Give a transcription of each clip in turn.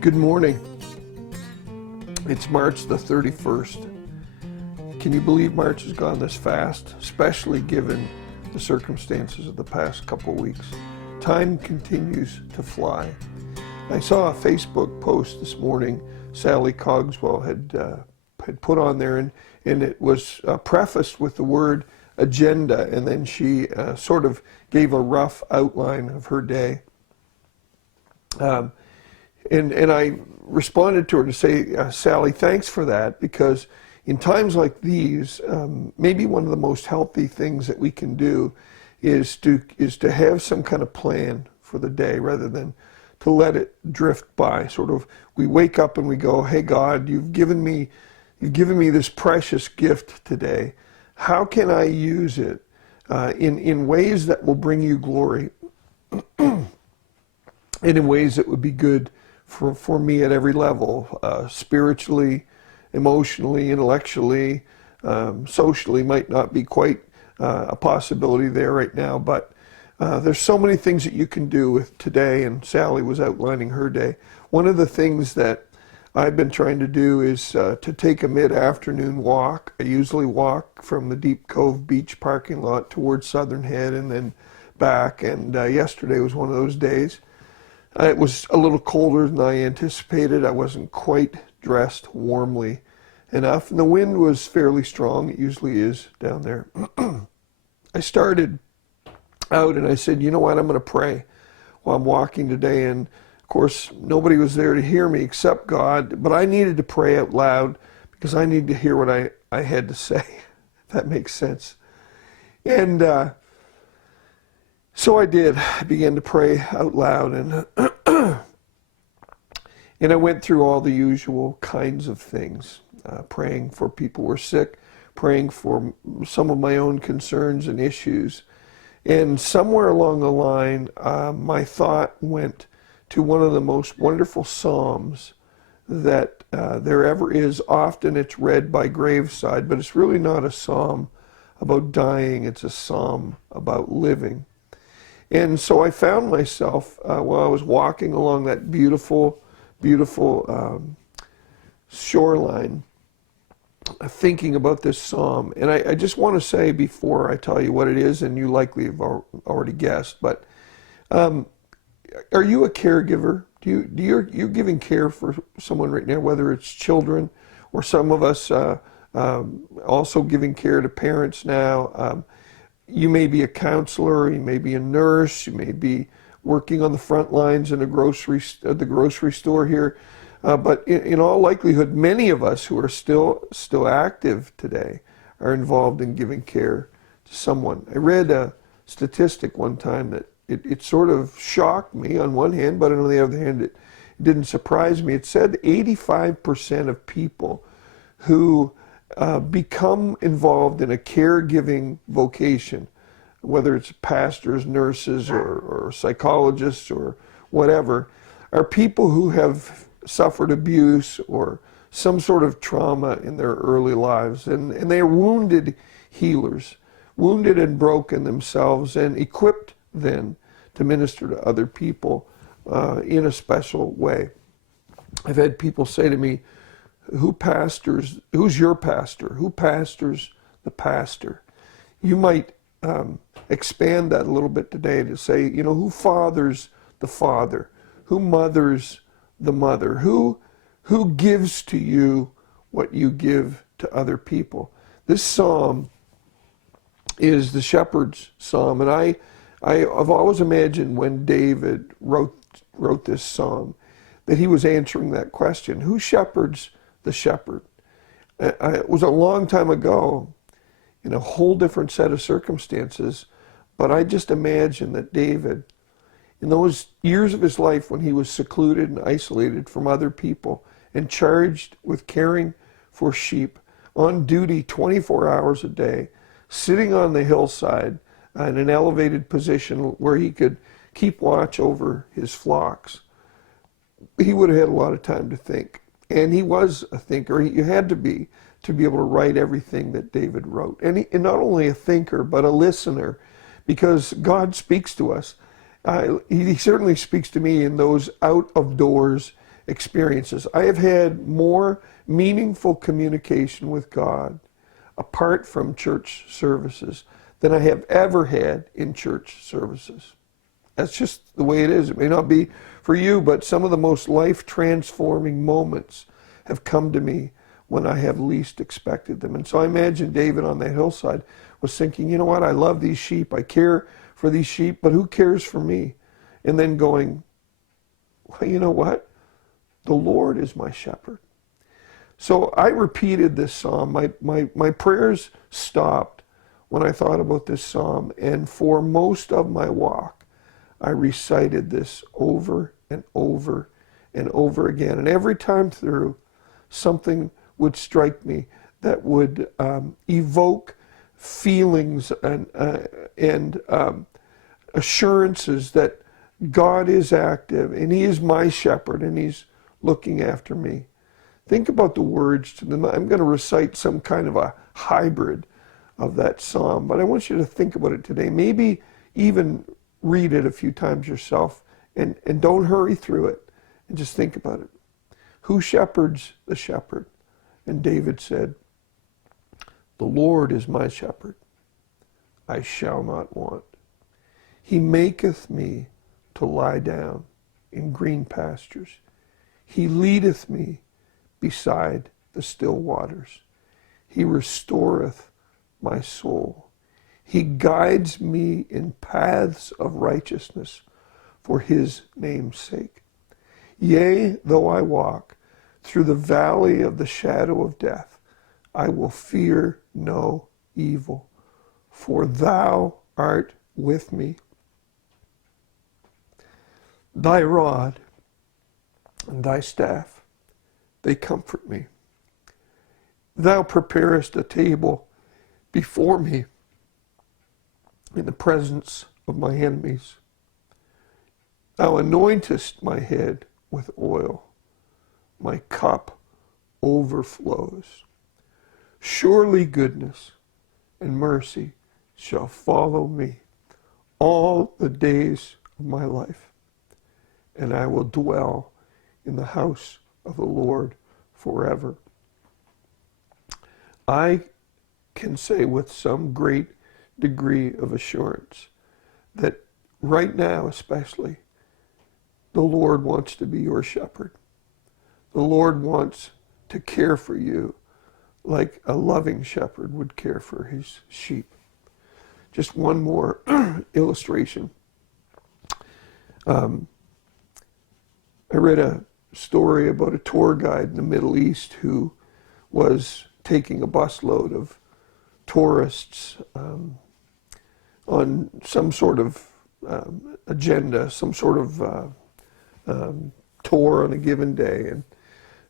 Good morning. It's March the 31st. Can you believe March has gone this fast, especially given the circumstances of the past couple weeks? Time continues to fly. I saw a Facebook post this morning Sally Cogswell had put on there, and it was prefaced with the word agenda, and then she sort of gave a rough outline of her day. And I responded to her to say, Sally, thanks for that, because in times like these, maybe one of the most healthy things that we can do is to have some kind of plan for the day rather than to let it drift by. Sort of, we wake up and we go, hey God, you've given me this precious gift today. How can I use it in ways that will bring you glory and in ways that would be good for me at every level, spiritually, emotionally, intellectually, socially might not be quite a possibility there right now, but there's so many things that you can do with today, and Sally was outlining her day. One of the things that I've been trying to do is to take a mid-afternoon walk. I usually walk from the Deep Cove Beach parking lot towards Southern Head and then back, and yesterday was one of those days. It was a little colder than I anticipated. I wasn't quite dressed warmly enough, and the wind was fairly strong. It usually is down there. I started out and I said, you know what, I'm going to pray while I'm walking today. And of course, nobody was there to hear me except God, but I needed to pray out loud because I needed to hear what I had to say, if that makes sense. And so I did. I began to pray out loud, and and I went through all the usual kinds of things, praying for people who were sick, praying for some of my own concerns and issues. And somewhere along the line, my thought went to one of the most wonderful psalms that there ever is. Often it's read by graveside, but it's really not a psalm about dying. It's a psalm about living. And so I found myself, while I was walking along that beautiful, beautiful shoreline, thinking about this psalm. And I just want to say before I tell you what it is, and you likely have already guessed, but are you a caregiver? You're giving care for someone right now, whether it's children or some of us also giving care to parents now. You may be a counselor, you may be a nurse, you may be working on the front lines in the grocery store here. But in all likelihood, many of us who are still active today are involved in giving care to someone. I read a statistic one time that it sort of shocked me on one hand, but on the other hand, it didn't surprise me. It said 85% of people who become involved in a caregiving vocation, whether it's pastors, nurses, or psychologists, or whatever, are people who have suffered abuse or some sort of trauma in their early lives. And they are wounded healers, wounded and broken themselves, and equipped then to minister to other people in a special way. I've had people say to me, who's your pastor? Who pastors the pastor? You might expand that a little bit today to say, who fathers the father? Who mothers the mother? Who gives to you what you give to other people? This psalm is the shepherd's psalm, and I've always imagined when David wrote this psalm that he was answering that question. Who shepherds the shepherd? It was a long time ago in a whole different set of circumstances, but I just imagine that David, in those years of his life when he was secluded and isolated from other people and charged with caring for sheep, on duty 24 hours a day, sitting on the hillside in an elevated position where he could keep watch over his flocks, he would have had a lot of time to think. And he was a thinker. He had to be able to write everything that David wrote. And not only a thinker, but a listener, because God speaks to us. He certainly speaks to me in those out of doors experiences. I have had more meaningful communication with God apart from church services than I have ever had in church services. That's just the way it is. It may not be for you, but some of the most life-transforming moments have come to me when I have least expected them. And so I imagine David on that hillside was thinking, you know what, I love these sheep, I care for these sheep, but who cares for me? And then going, well, you know what? The Lord is my shepherd. So I repeated this psalm. My prayers stopped when I thought about this psalm, and for most of my walk, I recited this over and over and over again. And every time through, something would strike me that would evoke feelings and assurances that God is active and He is my shepherd and He's looking after me. Think about the words to them. I'm going to recite some kind of a hybrid of that psalm, but I want you to think about it today. Maybe even read it a few times yourself and don't hurry through it and just think about it. Who shepherds the shepherd? And David said, the Lord is my shepherd. I shall not want. He maketh me to lie down in green pastures. He leadeth me beside the still waters. He restoreth my soul. He guides me in paths of righteousness for His name's sake. Yea, though I walk through the valley of the shadow of death, I will fear no evil, for Thou art with me. Thy rod and Thy staff, they comfort me. Thou preparest a table before me in the presence of my enemies. Thou anointest my head with oil. My cup overflows. Surely goodness and mercy shall follow me all the days of my life, and I will dwell in the house of the Lord forever. I can say with some great degree of assurance that right now especially, the Lord wants to be your shepherd. The Lord wants to care for you like a loving shepherd would care for his sheep. Just one more illustration. I read a story about a tour guide in the Middle East who was taking a busload of tourists on some sort of agenda, some sort of tour on a given day. And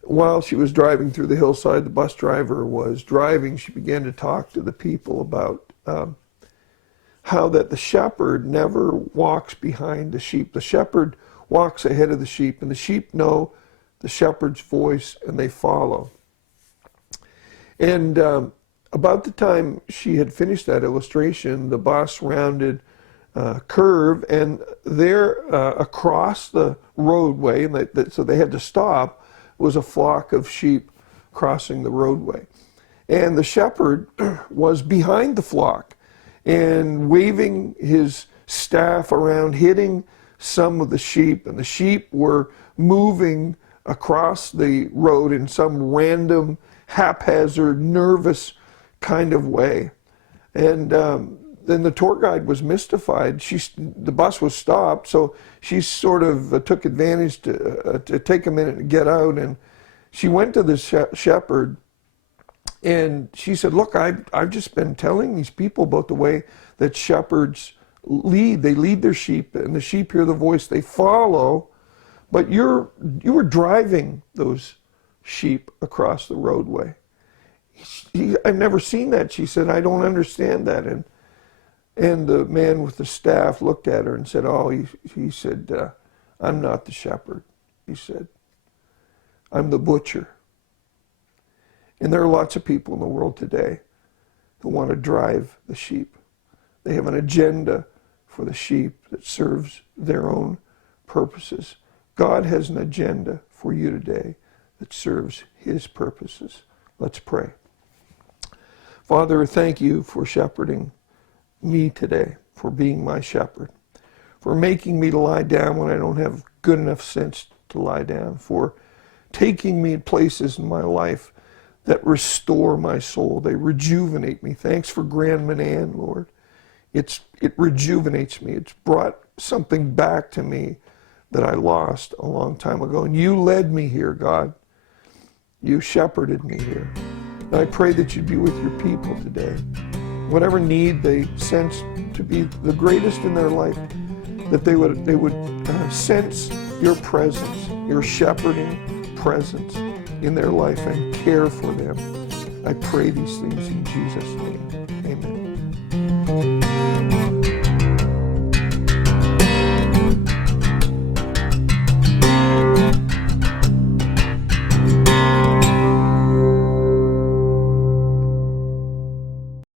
while she was driving through the hillside, the bus driver was driving, she began to talk to the people about how that the shepherd never walks behind the sheep. The shepherd walks ahead of the sheep, and the sheep know the shepherd's voice, and they follow. And about the time she had finished that illustration, the bus rounded a curve, and there across the roadway, and so they had to stop, was a flock of sheep crossing the roadway. And the shepherd was behind the flock and waving his staff around, hitting some of the sheep, and the sheep were moving across the road in some random, haphazard, nervous kind of way. And then the tour guide was mystified. The bus was stopped, so she sort of took advantage to take a minute to get out, and she went to the shepherd, and she said, look, I've just been telling these people about the way that shepherds lead. They lead their sheep, and the sheep hear the voice, they follow, but you were driving those sheep across the roadway. I've never seen that. She said, I don't understand that. And the man with the staff looked at her and said, he said, I'm not the shepherd. He said, I'm the butcher. And there are lots of people in the world today who want to drive the sheep. They have an agenda for the sheep that serves their own purposes. God has an agenda for you today that serves his purposes. Let's pray. Father, thank you for shepherding me today, for being my shepherd, for making me to lie down when I don't have good enough sense to lie down, for taking me in places in my life that restore my soul. They rejuvenate me. Thanks for Grand Manan, Lord. It rejuvenates me. It's brought something back to me that I lost a long time ago. And you led me here, God. You shepherded me here. And I pray that you'd be with your people today. Whatever need they sense to be the greatest in their life, that they would sense your presence, your shepherding presence in their life and care for them. I pray these things in Jesus' name. Amen.